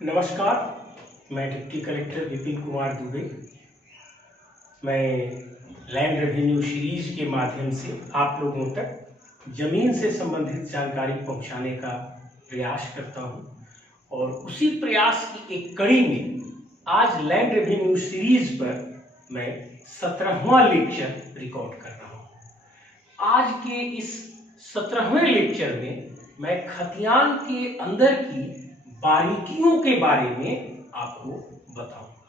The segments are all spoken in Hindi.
नमस्कार, मैं डिप्टी कलेक्टर विपिन कुमार दुबे। मैं लैंड रेवेन्यू सीरीज के माध्यम से आप लोगों तक जमीन से संबंधित जानकारी पहुंचाने का प्रयास करता हूं और उसी प्रयास की एक कड़ी में आज लैंड रेवेन्यू सीरीज पर मैं 17वां लेक्चर रिकॉर्ड कर रहा हूं। आज के इस 17वें लेक्चर में मैं खतियान के अंदर की बारीकियों के बारे में आपको बताऊंगा।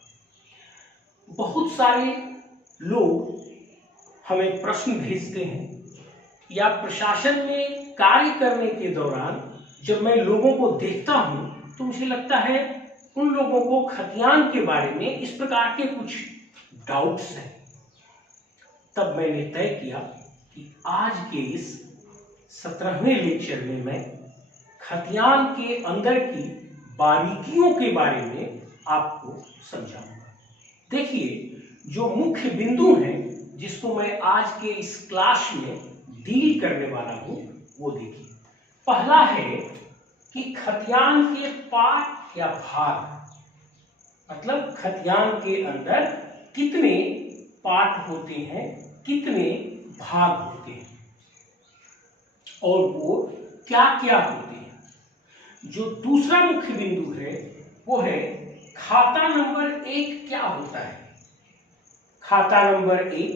बहुत सारे लोग हमें प्रश्न भेजते हैं या प्रशासन में कार्य करने के दौरान जब मैं लोगों को देखता हूं तो मुझे लगता है उन लोगों को खतियान के बारे में इस प्रकार के कुछ डाउट्स हैं। तब मैंने तय किया कि आज के इस 17वें लेक्चर में मैं खतियान के अंदर की बारीकियों के बारे में आपको समझाऊंगा। देखिए, जो मुख्य बिंदु हैं जिसको मैं आज के इस क्लास में डील करने वाला हूं वो देखिए। पहला है कि खतियान के पार्ट या भाग, मतलब खतियान के अंदर कितने पार्ट होते हैं, कितने भाग होते हैं और वो क्या क्या होते हैं। जो दूसरा मुख्य बिंदु है वो है खाता नंबर 1 क्या होता है। खाता नंबर 1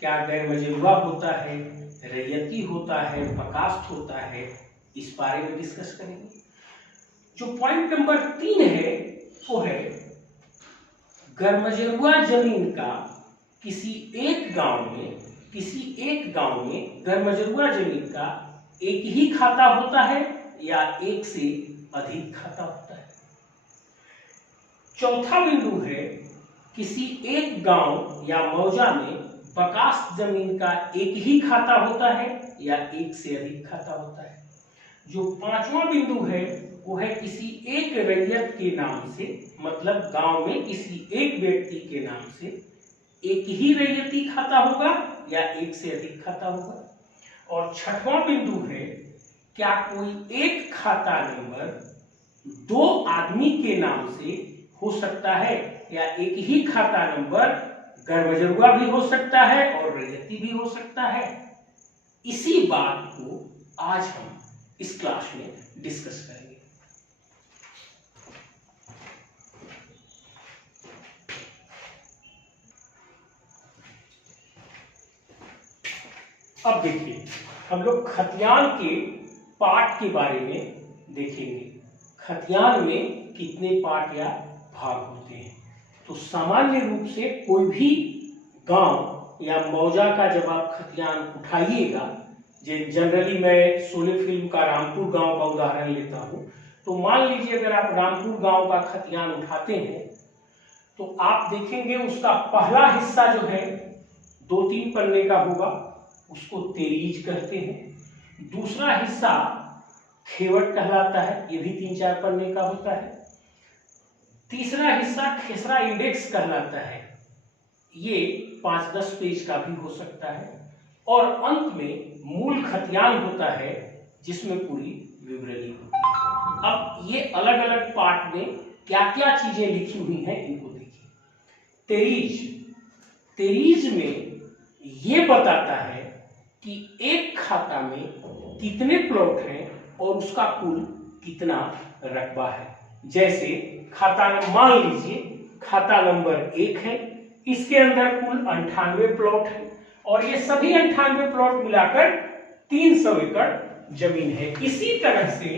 क्या गैर मजरूआ होता है, रैयती होता है, बकास्त होता है, इस बारे में डिस्कस करेंगे। जो पॉइंट नंबर 3 है वो है गैरमजरूआ जमीन का किसी एक गांव में गैरमजरूआ जमीन का एक ही खाता होता है या एक से अधिक खाता होता है। चौथा बिंदु है किसी एक गांव या मौजा में बकास्त जमीन का एक ही खाता होता है या एक से अधिक खाता होता है। जो पांचवा बिंदु है वो है किसी एक रैयत के नाम से, मतलब गांव में किसी एक व्यक्ति के नाम से एक ही रैयती खाता होगा या एक से अधिक खाता होगा। और छठवां बिंदु है क्या कोई एक खाता नंबर 2 आदमी के नाम से हो सकता है या एक ही खाता नंबर गैरमजरूआ भी हो सकता है और रैयती भी हो सकता है। इसी बात को आज हम इस क्लास में डिस्कस करेंगे। अब देखिए, हम लोग खतियान के पार्ट के बारे में देखेंगे। खतियान में कितने पार्ट या भाग होते हैं। तो सामान्य रूप से कोई भी गांव या मौजा का जब आप खतियान उठाइएगा, जनरली मैं सोने फिल्म का रामपुर गांव का उदाहरण लेता हूं, तो मान लीजिए अगर आप रामपुर गांव का खतियान उठाते हैं तो आप देखेंगे उसका पहला हिस्सा जो है 2-3 पन्ने का होगा, उसको तेरीज कहते हैं। दूसरा हिस्सा खेवट कहलाता है, ये भी 3-4 पन्ने का होता है। तीसरा हिस्सा खेसरा इंडेक्स कहलाता है, ये 5-10 पेज का भी हो सकता है। और अंत में मूल खतियान होता है जिसमें पूरी विवरणी होती है। अब ये अलग अलग पार्ट में क्या क्या चीजें लिखी हुई हैं इनको देखिए। तेरीज में ये बताता है कि एक खाता में कितने प्लॉट हैं और उसका कुल कितना रकबा है। जैसे खाता मान लीजिए खाता नंबर 1 है, इसके अंदर कुल 98 प्लॉट है और ये सभी 98 प्लॉट मिलाकर 300 एकड़ जमीन है। इसी तरह से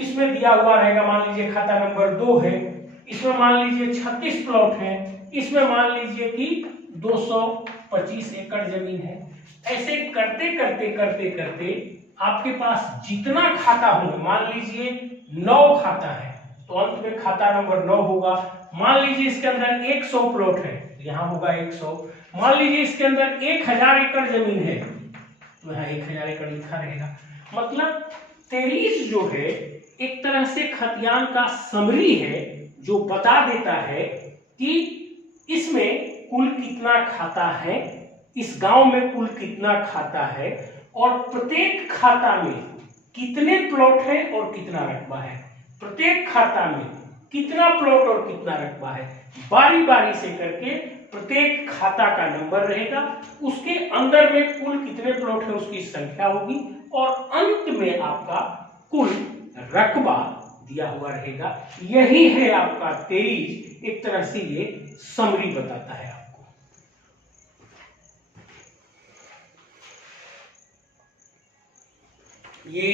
इसमें दिया हुआ रहेगा, मान लीजिए खाता नंबर 2 है, इसमें मान लीजिए 36 प्लॉट है, इसमें मान लीजिए कि 225 एकड़ जमीन है। ऐसे करते करते करते करते आपके पास जितना खाता होगा, मान लीजिए 9 खाता है तो अंत में खाता नंबर 9 होगा। मान लीजिए इसके अंदर 100 प्लॉट है, यहाँ होगा 100। मान लीजिए इसके अंदर 1000 एकड़ जमीन है तो यहाँ 1000 एकड़ लिखा रहेगा। मतलब तेरीज जो है एक तरह से खतियान का समरी है जो बता देता है कि इसमें कुल कितना खाता है, इस गांव में कुल कितना खाता है और प्रत्येक खाता में कितने प्लॉट है और कितना रकबा है। प्रत्येक खाता में कितना प्लॉट और कितना रकबा है, बारी बारी से करके प्रत्येक खाता का नंबर रहेगा, उसके अंदर में कुल कितने प्लॉट है उसकी संख्या होगी और अंत में आपका कुल रकबा दिया हुआ रहेगा। यही है आपका 23। एक तरह से ये समरी बताता है आपको। ये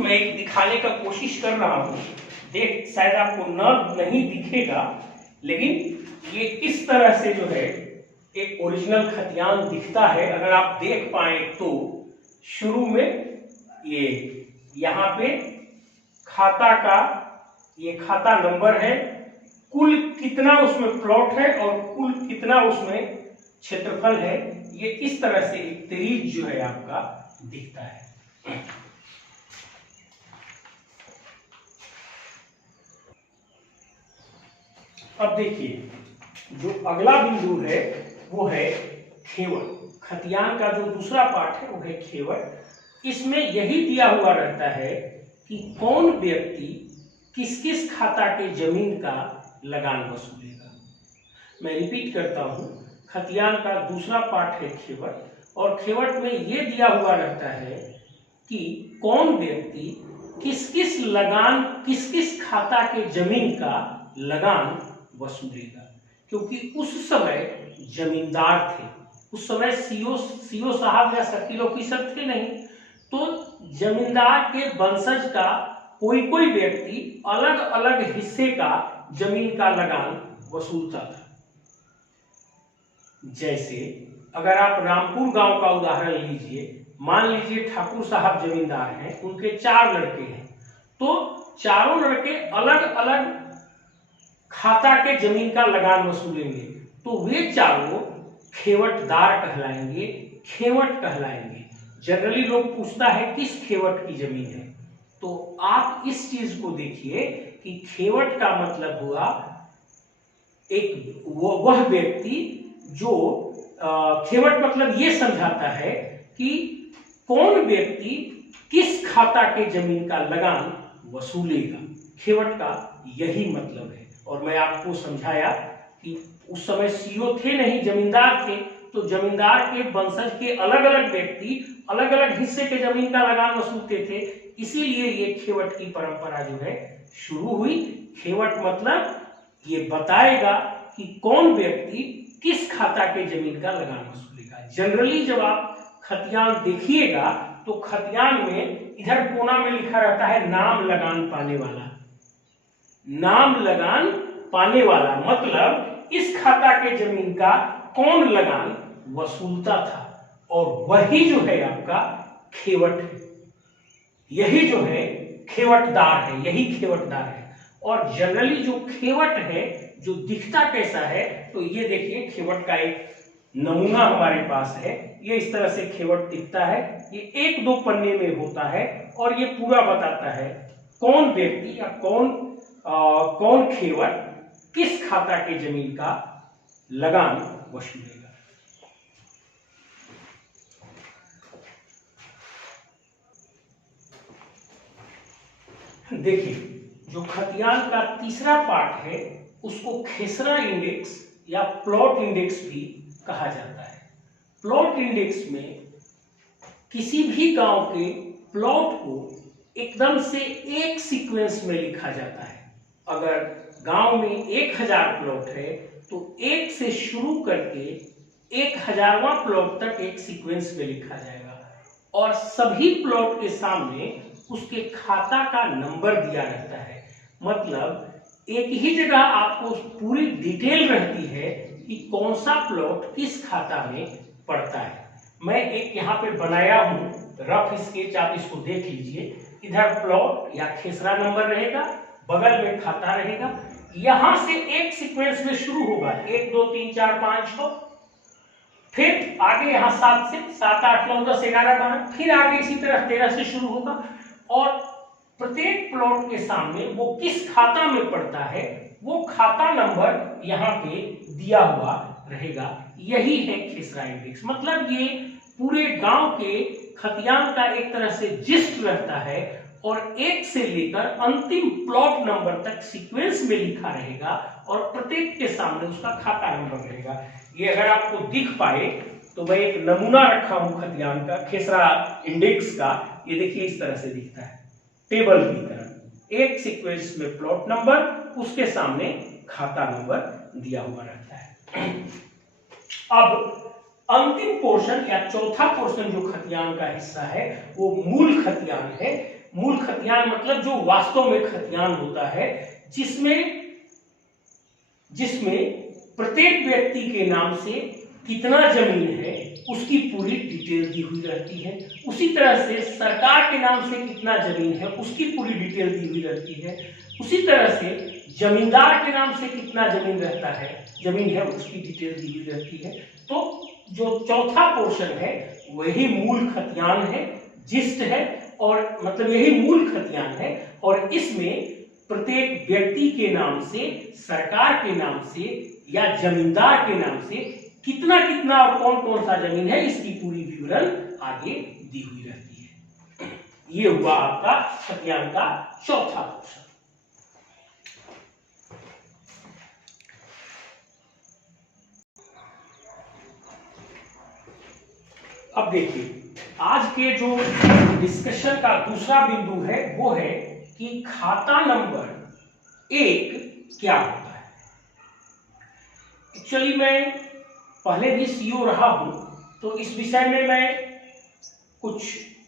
मैं एक दिखाने का कोशिश कर रहा हूं, देख शायद आपको नहीं दिखेगा, लेकिन ये इस तरह से जो है एक ओरिजिनल खतियान दिखता है। अगर आप देख पाए तो शुरू में ये यहाँ पे खाता का ये खाता नंबर है, कुल कितना उसमें प्लॉट है और कुल कितना उसमें क्षेत्रफल है, ये इस तरह से एक तरीज जो है आपका दिखता है। अब देखिए जो अगला बिंदु है वो है खेवट। खतियान का जो दूसरा पार्ट है वो है खेवट। इसमें यही दिया हुआ रहता है कि कौन व्यक्ति किस किस खाता के जमीन का लगान वसूलेगा। मैं रिपीट करता हूं, खतियान का दूसरा पार्ट है खेवट, और खेवट में यह दिया हुआ रहता है कि कौन व्यक्ति किस किस खाता के जमीन का लगान वसूलेगा। क्योंकि उस समय जमींदार थे, उस समय सीओ साहब या सर्किल ऑफिसर थे नहीं, तो जमींदार के वंशज का कोई कोई व्यक्ति अलग अलग हिस्से का जमीन का लगान वसूलता था। जैसे अगर आप रामपुर गांव का उदाहरण लीजिए, मान लीजिए ठाकुर साहब जमींदार हैं, उनके 4 लड़के हैं, तो चारों लड़के अलग अलग खाता के जमीन का लगान वसूलेंगे, तो वे चारों खेवटदार कहलाएंगे, खेवट कहलाएंगे। जनरली लोग पूछता है किस खेवट की जमीन है, तो आप इस चीज को देखिए कि खेवट का मतलब हुआ एक वह व्यक्ति जो खेवट मतलब ये समझाता है कि कौन व्यक्ति किस खाता के जमीन का लगान वसूलेगा। खेवट का यही मतलब है। और मैं आपको समझाया कि उस समय सीओ थे नहीं, जमींदार थे, तो जमींदार के वंशज के अलग अलग व्यक्ति अलग अलग हिस्से के जमीन का लगान वसूलते थे, इसीलिए ये खेवट की परंपरा जो है शुरू हुई। खेवट मतलब ये बताएगा कि कौन व्यक्ति किस खाता के जमीन का लगान वसूलेगा। जनरली जब आप खतियान देखिएगा तो खतियान में इधर कोना में लिखा रहता है नाम लगान पाने वाला। नाम लगान पाने वाला मतलब इस खाता के जमीन का कौन लगान वसूलता था, और वही जो है आपका खेवट है, यही जो है खेवटदार है, यही खेवटदार है। और जनरली जो खेवट है जो दिखता कैसा है, तो ये देखिए खेवट का एक नमूना हमारे पास है। ये इस तरह से खेवट दिखता है, ये 1-2 पन्ने में होता है और ये पूरा बताता है कौन व्यक्ति या कौन खेवट किस खाता के जमीन का लगान वसूलेगा। देखिए जो खतियान का तीसरा पार्ट है उसको खेसरा इंडेक्स या प्लॉट इंडेक्स भी कहा जाता है। प्लॉट इंडेक्स में किसी भी गांव के प्लॉट को एकदम से एक सीक्वेंस में लिखा जाता है। अगर गांव में 1000 प्लॉट है तो 1 से शुरू करके 1000वां प्लॉट तक एक सीक्वेंस में लिखा जाएगा, और सभी प्लॉट के सामने उसके खाता का नंबर दिया रहता है। मतलब एक ही जगह आपको पूरी डिटेल रहती है कि कौन सा प्लॉट किस खाता में पड़ता है। मैं एक यहाँ पे बनाया हूं रफ स्केच, आप इसको देख लीजिए। इधर प्लॉट या खेसरा नंबर रहेगा, बगल में खाता रहेगा। यहां से एक सीक्वेंस में शुरू होगा 1 2 3 4 5 6, फिर आगे यहाँ 7 से 7 8 9 10 11 12, फिर आगे इसी तरह 13 से शुरू होगा, और प्रत्येक प्लॉट के सामने वो किस खाता में पड़ता है वो खाता नंबर यहाँ पे दिया हुआ रहेगा। यही है खेसरा इंडेक्स। मतलब ये पूरे गांव के खतियान का एक तरह से जिस्ट रहता है, और 1 से लेकर अंतिम प्लॉट नंबर तक सीक्वेंस में लिखा रहेगा और प्रत्येक के सामने उसका खाता नंबर रहेगा। ये अगर आपको दिख पाए तो मैं एक नमूना रखा हूं खतियान का, खेसरा इंडेक्स का। ये देखिए इस तरह से दिखता है, टेबल की तरह, एक सीक्वेंस में प्लॉट नंबर, उसके सामने खाता नंबर दिया हुआ रहता है। अब अंतिम पोर्शन या चौथा पोर्शन जो खतियान का हिस्सा है वो मूल खतियान है। मूल खतियान मतलब जो वास्तव में खतियान होता है, जिसमें प्रत्येक व्यक्ति के नाम से कितना जमीन है उसकी पूरी डिटेल दी हुई रहती है। उसी तरह से सरकार के नाम से कितना जमीन है उसकी पूरी डिटेल दी हुई रहती है। उसी तरह से जमींदार के नाम से कितना जमीन है उसकी डिटेल दी हुई रहती है। तो जो चौथा पोर्शन है वही मूल खतियान है, जिस्ट है, और मतलब यही मूल खतियान है। और इसमें प्रत्येक व्यक्ति के नाम से, सरकार के नाम से या जमींदार के नाम से कितना कितना और कौन कौन सा जमीन है इसकी पूरी विवरण आगे दी हुई रहती है। ये हुआ आपका खतियान का चौथा पोर्शन। अब देखिए आज के जो डिस्कशन का दूसरा बिंदु है वो है कि खाता नंबर 1 क्या होता है। एक्चुअली मैं पहले भी सीईओ रहा हूं तो इस विषय में मैं कुछ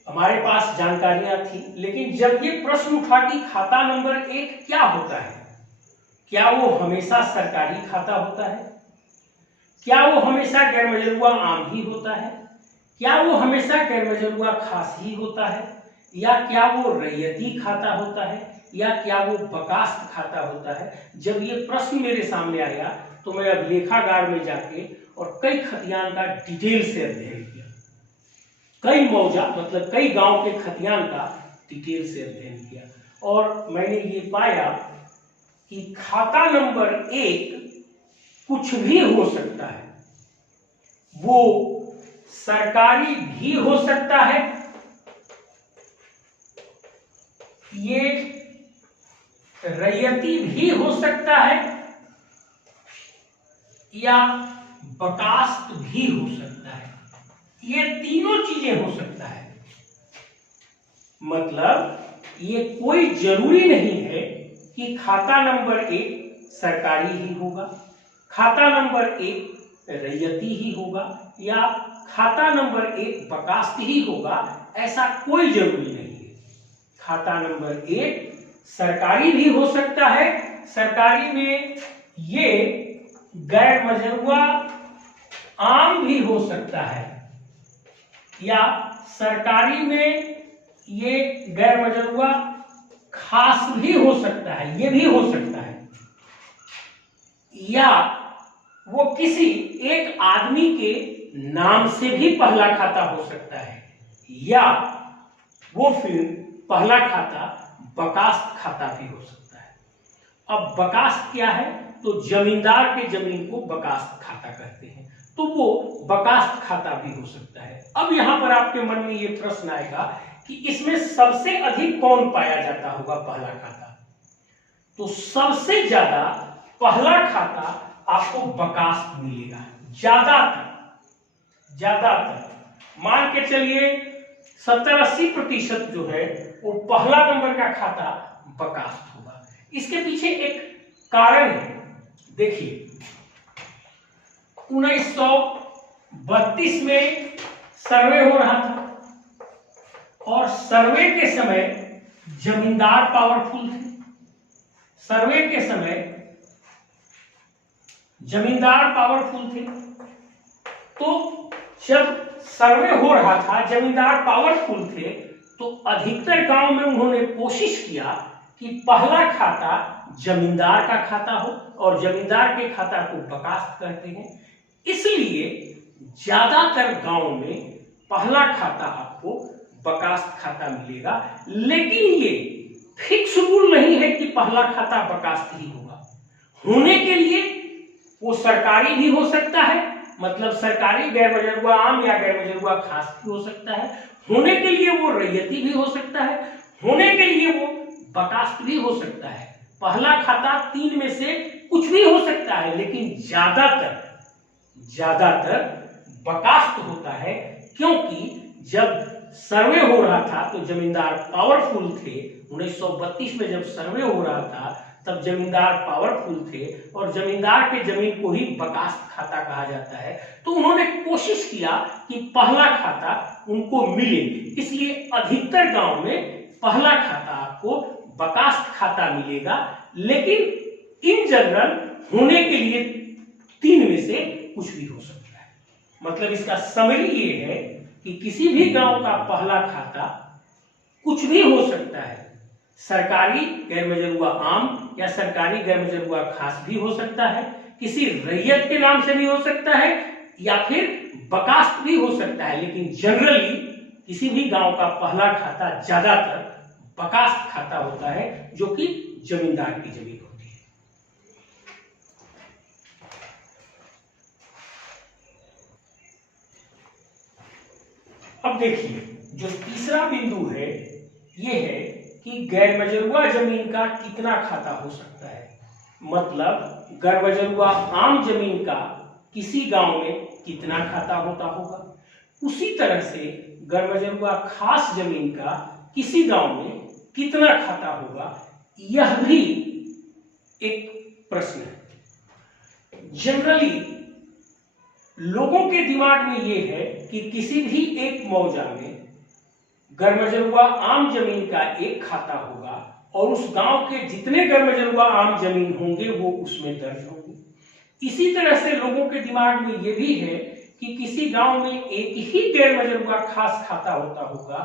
हमारे पास जानकारियां थी, लेकिन जब ये प्रश्न उठा कि खाता नंबर 1 क्या होता है, क्या वो हमेशा सरकारी खाता होता है, क्या वो हमेशा गैर मजरूआ आम ही होता है, क्या वो हमेशा गैर मजरूआ खास ही होता है, या क्या वो रैयती खाता होता है, या क्या वो बकास्त खाता होता है। जब ये प्रश्न मेरे सामने आया तो मैं अभिलेखागार में जाके और कई खतियान का डिटेल से अध्ययन किया, कई मौजा मतलब कई गांव के खतियान का डिटेल से अध्ययन किया, और मैंने ये पाया कि खाता नंबर 1 कुछ भी हो सकता है। वो सरकारी भी हो सकता है, ये रैयती भी हो सकता है, या बकास्त भी हो सकता है। ये तीनों चीजें हो सकता है। मतलब ये कोई जरूरी नहीं है कि खाता नंबर 1 सरकारी ही होगा, खाता नंबर 1 रैयती ही होगा, या खाता नंबर 1 बकास्त ही होगा। ऐसा कोई जरूरी नहीं है। खाता नंबर 1 सरकारी भी हो सकता है, सरकारी में ये गैर मजरूआ आम भी हो सकता है, या सरकारी में ये गैर मजरूआ खास भी हो सकता है, ये भी हो सकता है, या वो किसी एक आदमी के नाम से भी पहला खाता हो सकता है, या वो फिर पहला खाता बकास्त खाता भी हो सकता है। अब बकास्त क्या है, तो जमींदार के जमीन को बकास्त खाता कहते हैं, तो वो बकास्त खाता भी हो सकता है। अब यहां पर आपके मन में ये प्रश्न आएगा कि इसमें सबसे अधिक कौन पाया जाता होगा पहला खाता। तो सबसे ज्यादा पहला खाता आपको बकास्त मिलेगा, ज्यादातर मान के चलिए 70-80% जो है वो पहला नंबर का खाता बकास्त होगा। इसके पीछे एक कारण है। देखिए 1932 में सर्वे हो रहा था, और सर्वे के समय जमींदार पावरफुल थे। सर्वे के समय जमींदार पावरफुल थे, तो जब सर्वे हो रहा था, जमींदार पावरफुल थे, तो अधिकतर गांव में उन्होंने कोशिश किया कि पहला खाता जमींदार का खाता हो, और जमींदार के खाता को बकास्त कहते हैं। इसलिए ज्यादातर गांव में पहला खाता आपको बकास्त खाता मिलेगा। लेकिन ये फिक्स रूल नहीं है कि पहला खाता बकास्त ही होगा। होने के लिए वो सरकारी भी हो सकता है, मतलब सरकारी गैर मजरूआ आम या गैर मजरूआ खास भी हो सकता है। होने के लिए वो रैयती भी हो सकता है। होने के लिए वो बकास्त भी हो सकता है। पहला खाता 3 में से कुछ भी हो सकता है, लेकिन ज्यादातर बकास्त होता है, क्योंकि जब सर्वे हो रहा था तो जमींदार पावरफुल थे। 1932 में जब सर्वे हो रहा था तब जमींदार पावरफुल थे और जमींदार के जमीन को ही बकास्त खाता कहा जाता है। तो उन्होंने कोशिश किया कि पहला खाता उनको मिले, इसलिए अधिकतर गांव में पहला खाता आपको बकास्त खाता मिलेगा, लेकिन इन जनरल होने के लिए 3 में से कुछ भी हो सकता है। मतलब इसका समरी ये है कि किसी भी गांव का पहला खाता कुछ भी हो सकता है। सरकारी गैर मजरूआ आम या सरकारी गैर मजरूआ खास भी हो सकता है, किसी रैयत के नाम से भी हो सकता है, या फिर बकास्त भी हो सकता है। लेकिन जनरली किसी भी गांव का पहला खाता ज्यादातर बकास्त खाता होता है, जो कि जमींदार की जमीन होती है। अब देखिए, जो तीसरा बिंदु है ये है कि गैर मजरूआ जमीन का कितना खाता हो सकता है। मतलब गैर मजरूआ आम जमीन का किसी गांव में कितना खाता होता होगा, उसी तरह से गैर मजरूआ खास जमीन का किसी गांव में कितना खाता होगा, यह भी एक प्रश्न है। जनरली लोगों के दिमाग में यह है कि किसी भी एक मौजा में गैर मजरूआ आम जमीन का एक खाता होगा और उस गांव के जितने गैर मजरूआ आम जमीन होंगे वो उसमें दर्ज होंगे। इसी तरह से लोगों के दिमाग में यह भी है कि किसी गांव में एक ही गैर मजरूआ खास खाता होता होगा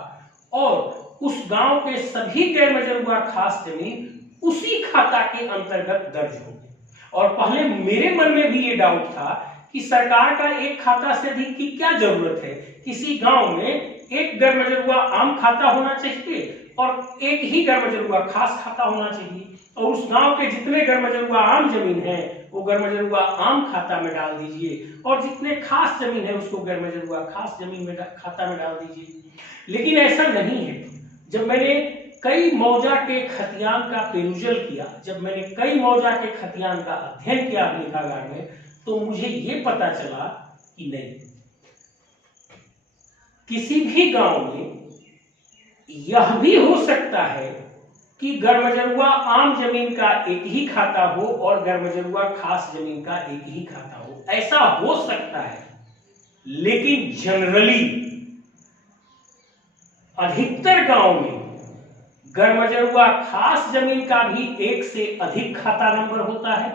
और उस गांव के सभी गैर मजरूआ खास जमीन उसी खाता के अंतर्गत दर्ज होंगे। और पहले मेरे मन में भी ये डाउट था कि सरकार का एक खाता से अधिक की क्या जरूरत है। किसी गांव में एक गैर मजरूआ आम खाता होना चाहिए और एक ही गैर मजरूआ खास खाता होना चाहिए, और उस गांव के जितने गैर मजरूआ आम जमीन है वो गैर मजरूआ आम खाता में डाल दीजिए और जितने खास जमीन है उसको गैर मजरूआ खास जमीन में खाता में डाल दीजिए। लेकिन ऐसा नहीं है। जब मैंने कई मौजा के खतियान का पेरुजल किया, जब मैंने कई मौजा के खतियान का अध्ययन किया लेखागार में, तो मुझे ये पता चला कि नहीं, किसी भी गांव में यह भी हो सकता है कि गैर मजरूआ आम जमीन का एक ही खाता हो और गैर मजरूआ खास जमीन का एक ही खाता हो। ऐसा हो सकता है, लेकिन जनरली अधिकतर गांव में गैर मजरूआ खास जमीन का भी एक से अधिक खाता नंबर होता है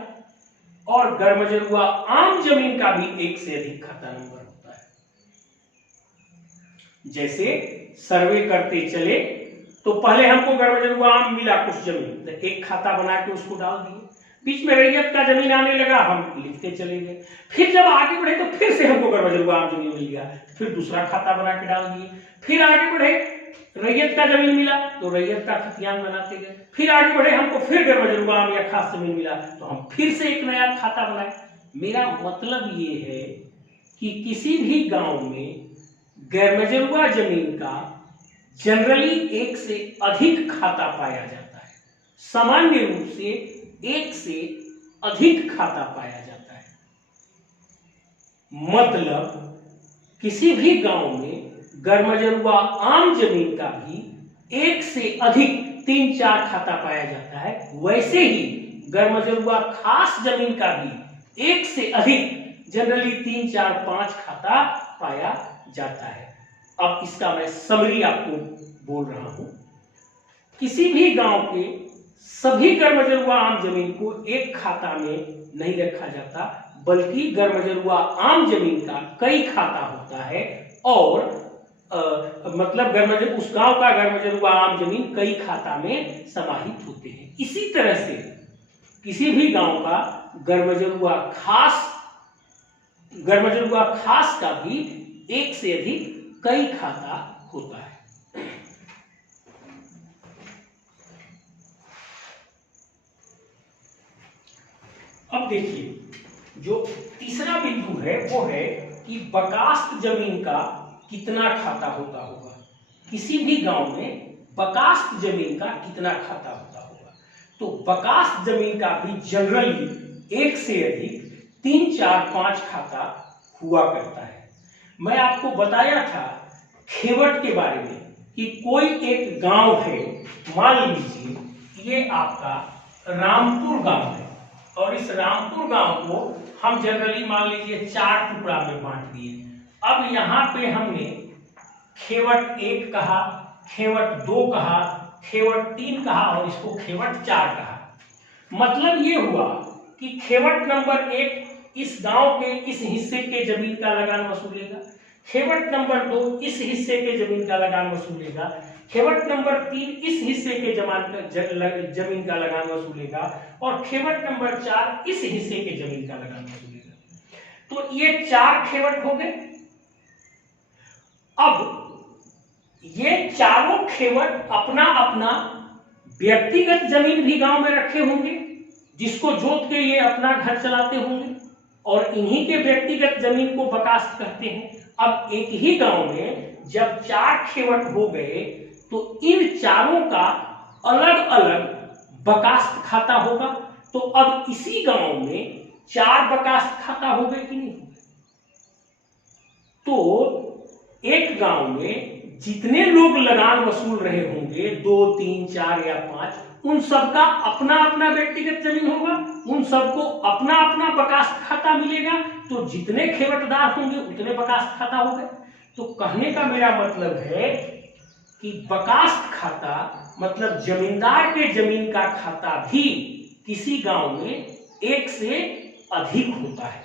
और गैर मजरूआ आम जमीन का भी एक से अधिक खाता नंबर होता है। जैसे सर्वे करते चले तो पहले हमको गैर मजरूआ आम मिला कुछ जमीन, तो एक खाता बना के उसको डाल दिए। बीच में रैयत का जमीन आने लगा, हम लिखते चले गए। फिर जब आगे बढ़े तो फिर से हमको गैर मजरूआ आम जमीन मिल गया, फिर दूसरा खाता बना के डाल दिए। फिर आगे बढ़े, रैयत का जमीन मिला तो रैयत का खतियान बनाते गए। फिर आगे बढ़े, हमको फिर गैर मजरूआ आम या खास जमीन मिला तो हम फिर से एक नया खाता बनाए। मेरा मतलब ये है कि किसी भी गांव में गैर मजरूआ जमीन का जनरली एक से अधिक खाता पाया जाता है। सामान्य रूप से एक से अधिक खाता पाया जाता है। मतलब किसी भी गांव में गैर मजरूआ आम जमीन का भी एक से अधिक 3-4 खाता पाया जाता है, वैसे ही गैर मजरूआ खास जमीन का भी एक से अधिक जनरली 3-4-5 खाता पाया जाता है। अब इसका मैं समरी आपको बोल रहा हूं। किसी भी गांव के सभी गैर मजरूआ आम जमीन को एक खाता में नहीं रखा जाता, बल्कि गैर मजरूआ आम जमीन का कई खाता होता है और मतलब उस गांव का गैर मजरूआ आम जमीन कई खाता में समाहित होते हैं। इसी तरह से किसी भी गांव का गैर मजरूआ खास का भी एक से अधिक कई खाता होता है। अब देखिए, जो तीसरा बिंदु है वो है कि बकास्त जमीन का कितना खाता होता होगा। किसी भी गांव में बकास्त जमीन का कितना खाता होता होगा। तो बकास्त जमीन का भी जनरली 1 से अधिक 3, 4, 5 खाता हुआ करता है। मैं आपको बताया था खेवट के बारे में कि कोई एक गांव है, मान लीजिए ये आपका रामपुर गांव है, और इस रामपुर गांव को हम जनरली मान लीजिए 4 टुकड़ा में बांट दिए। अब यहाँ पे हमने खेवट 1 कहा, खेवट 2 कहा, खेवट 3 कहा और इसको खेवट 4 कहा। मतलब ये हुआ कि खेवट नंबर 1 इस गांव के इस हिस्से के जमीन का लगान वसूलेगा, खेवट नंबर 2 इस हिस्से के जमीन का लगान वसूलेगा, खेवट नंबर 3 इस हिस्से के जमीन का लगान वसूलेगा और खेवट नंबर 4 इस हिस्से के जमीन का लगान वसूलेगा। तो ये 4 खेवट हो गए। अब ये चारों खेवट अपना अपना व्यक्तिगत जमीन भी गांव में रखे होंगे, जिसको जोत के ये अपना घर चलाते होंगे और इन्हीं के व्यक्तिगत जमीन को बकास्त कहते हैं। अब एक ही गांव में जब 4 खेवट हो गए तो इन चारों का अलग अलग बकास्त खाता होगा। तो अब इसी गांव में 4 बकास्त खाता हो गए कि नहीं? तो एक गांव में जितने लोग लगान वसूल रहे होंगे 2, 3, 4 या 5, उन सबका अपना अपना व्यक्तिगत जमीन होगा, उन सबको अपना अपना बकास्त खाता मिलेगा। तो जितने खेवटदार होंगे उतने बकास्त खाता हो गए। तो कहने का मेरा मतलब है कि बकास्त खाता मतलब जमींदार के जमीन का खाता भी किसी गांव में 1 से अधिक होता है,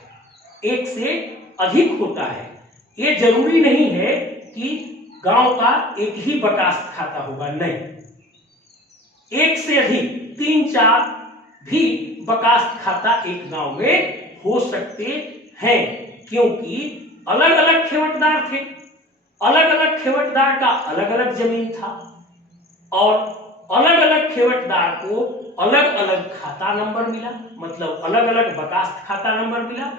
1 से अधिक होता है। ये जरूरी नहीं है कि गांव का एक ही बकास्त खाता होगा, नहीं, 1 से अधिक 3, 4 भी बकास्त खाता एक गांव में हो सकते हैं, क्योंकि अलग अलग खेवटदार थे, अलग अलग खेवटदार का अलग अलग जमीन था और अलग अलग खेवटदार को अलग अलग खाता नंबर मिला, मतलब अलग अलग बकास्त खाता नंबर मिला।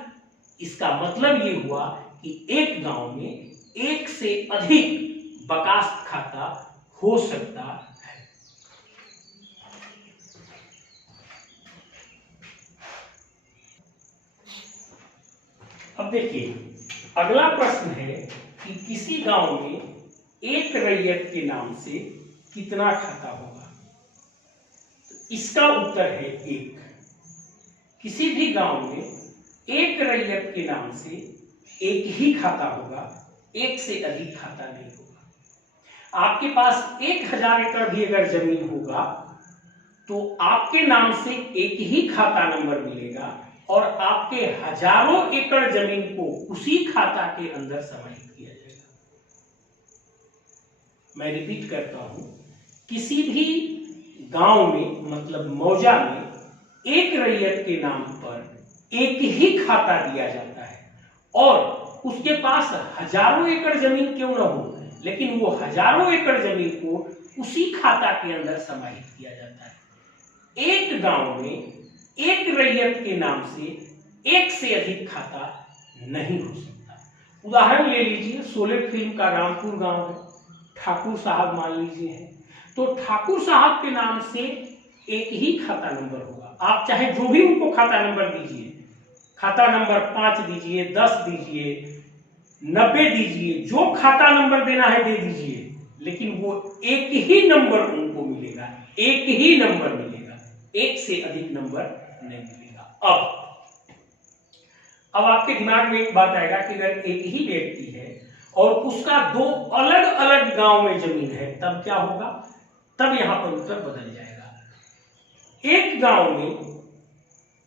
इसका मतलब ये हुआ कि एक गांव में 1 से अधिक बकास्त खाता हो सकता है। अब देखिए अगला प्रश्न है कि किसी गांव में एक रैयत के नाम से कितना खाता होगा। तो इसका उत्तर है 1। किसी भी गांव में एक रैयत के नाम से एक ही खाता होगा, 1 से अधिक खाता नहीं होगा। आपके पास 1000 एकड़ भी अगर जमीन होगा तो आपके नाम से एक ही खाता नंबर मिलेगा और आपके हजारों एकड़ जमीन को उसी खाता के अंदर समाहित किया जाएगा। मैं रिपीट करता हूं, किसी भी गांव में मतलब मौजा में एक रैयत के नाम पर एक ही खाता दिया जाता है और उसके पास हजारों एकड़ जमीन क्यों न हो, लेकिन वो हजारों एकड़ जमीन को उसी खाता के अंदर समाहित किया जाता है। एक गांव में एक रैयत के नाम से 1 से अधिक खाता नहीं हो सकता। उदाहरण ले लीजिए, शोले फिल्म का रामपुर गांव है, ठाकुर साहब मान लीजिए है, तो ठाकुर साहब के नाम से एक ही खाता नंबर होगा। आप चाहे जो भी उनको खाता नंबर दीजिए, खाता नंबर 5 दीजिए, 10 दीजिए, 90 दीजिए, जो खाता नंबर देना है दे दीजिए, लेकिन वो एक ही नंबर उनको मिलेगा, एक ही नंबर मिलेगा, 1 से अधिक नंबर नहीं मिलेगा। अब आपके दिमाग में एक बात आएगा कि अगर एक ही व्यक्ति है और उसका 2 अलग अलग गांव में जमीन है तब क्या होगा? तब यहां पर उत्तर बदल जाएगा। एक गांव में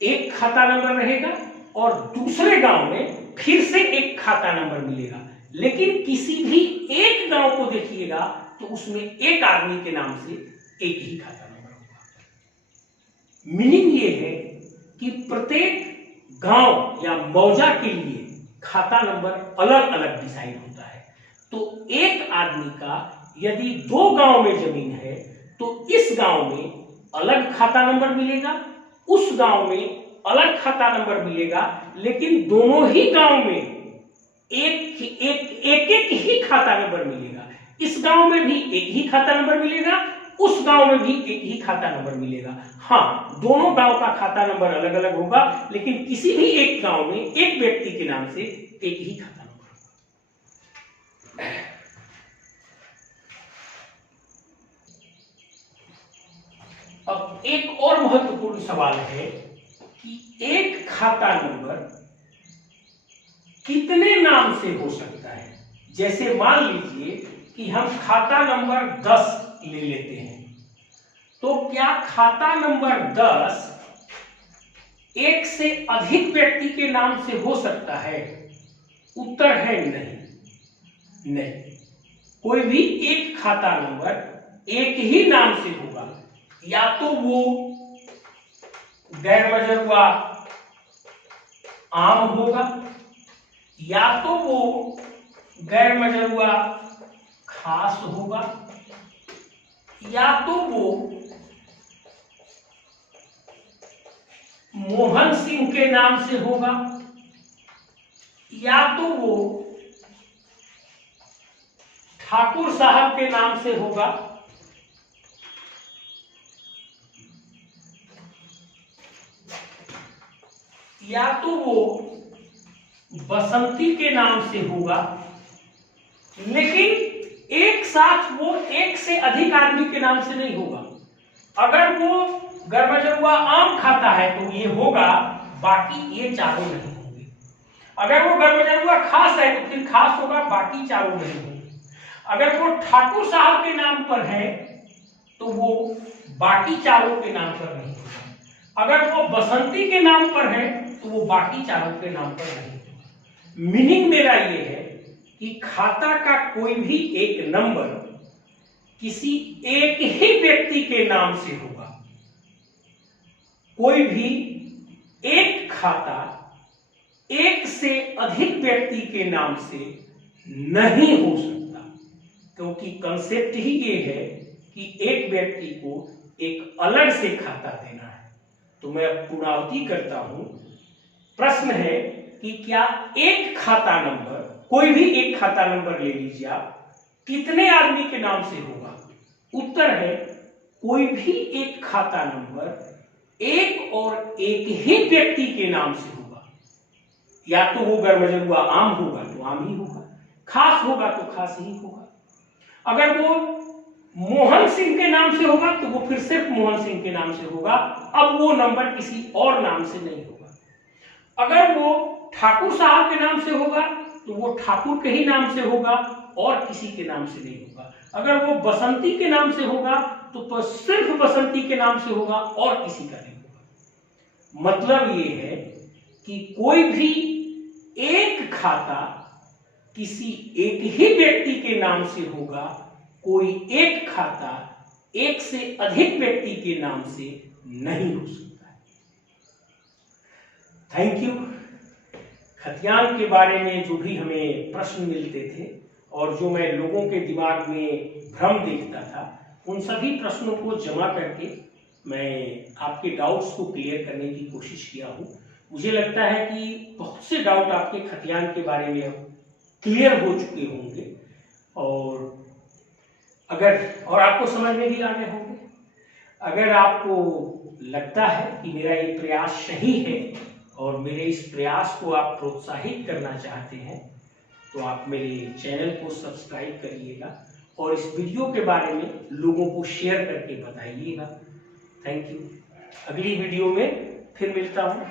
एक खाता नंबर रहेगा और दूसरे गांव में फिर से एक खाता नंबर मिलेगा, लेकिन किसी भी एक गांव को देखिएगा तो उसमें एक आदमी के नाम से एक ही खाता नंबर होगा। मीनिंग ये है कि प्रत्येक गांव या मौजा के लिए खाता नंबर अलग अलग डिसाइड होता है। तो एक आदमी का यदि 2 गांव में जमीन है तो इस गांव में अलग खाता नंबर मिलेगा, उस गांव में अलग खाता नंबर मिलेगा, लेकिन दोनों ही गांव में एक एक ही खाता नंबर मिलेगा। इस गांव में भी एक ही खाता नंबर मिलेगा, उस गांव में भी एक ही खाता नंबर मिलेगा। हाँ, दोनों गांव का खाता नंबर अलग अलग होगा, लेकिन किसी भी एक गांव में एक व्यक्ति के नाम से एक ही खाता नंबर होगा। अब एक और महत्वपूर्ण सवाल है कि एक खाता नंबर कितने नाम से हो सकता है। जैसे मान लीजिए कि हम खाता नंबर 10 ले लेते हैं, तो क्या खाता नंबर 10 एक से अधिक व्यक्ति के नाम से हो सकता है? उत्तर है नहीं। कोई भी एक खाता नंबर एक ही नाम से होगा, या तो वो गैर मजरूआ आम होगा, या तो वो गैर मजरूआ खास होगा, या तो वो मोहन सिंह के नाम से होगा, या तो वो ठाकुर साहब के नाम से होगा, या तो वो बसंती के नाम से होगा। लेकिन एक साथ वो एक से अधिक आदमी के नाम से नहीं होगा। अगर वो गरमजरुआ आम खाता है तो ये होगा, बाकी ये चारों नहीं होंगे। अगर वो गरमजरुआ खास है तो फिर खास होगा, बाकी चारों नहीं होंगे। अगर वो ठाकुर साहब के नाम पर है तो वो बाकी चारों के नाम पर नहीं होगा। अगर वो बसंती के नाम पर है तो वो बाकी चारों के नाम पर नहीं होगा। मीनिंग मेरा ये है कि खाता का कोई भी एक नंबर किसी एक ही व्यक्ति के नाम से होगा। कोई भी एक खाता एक से अधिक व्यक्ति के नाम से नहीं हो सकता, क्योंकि कंसेप्ट ही ये है कि एक व्यक्ति को एक अलग से खाता देना है। तो मैं पुनरावृत्ति करता हूं, प्रश्न है कि क्या एक खाता नंबर, कोई भी एक खाता नंबर ले लीजिए आप, कितने आदमी के नाम से होगा? उत्तर है कोई भी एक खाता नंबर एक और एक ही व्यक्ति के नाम से होगा। या तो वो गरमजरुआ आम होगा तो आम ही होगा, खास होगा तो खास ही होगा। अगर वो मोहन सिंह के नाम से होगा तो वो फिर सिर्फ मोहन सिंह के नाम से होगा, अब वो नंबर किसी और नाम से नहीं होगा। अगर वो ठाकुर साहब के नाम से होगा तो वो ठाकुर के ही नाम से होगा और किसी के नाम से नहीं होगा। अगर वो बसंती के नाम से होगा तो सिर्फ बसंती के नाम से होगा और किसी का नहीं होगा। मतलब ये है कि कोई भी एक खाता किसी एक ही व्यक्ति के नाम से होगा, कोई एक खाता एक से अधिक व्यक्ति के नाम से नहीं हो सकता है। Thank you. खतियान के बारे में जो भी हमें प्रश्न मिलते थे और जो मैं लोगों के दिमाग में भ्रम देखता था, उन सभी प्रश्नों को जमा करके मैं आपके डाउट्स को क्लियर करने की कोशिश किया हूँ। मुझे लगता है कि बहुत से डाउट आपके खतियान के बारे में क्लियर हो चुके होंगे और आपको समझ में भी आ गए होंगे। अगर आपको लगता है कि मेरा ये प्रयास सही है और मेरे इस प्रयास को आप प्रोत्साहित करना चाहते हैं, तो आप मेरे चैनल को सब्सक्राइब करिएगा और इस वीडियो के बारे में लोगों को शेयर करके बताइएगा। Thank you. अगली वीडियो में फिर मिलता हूँ।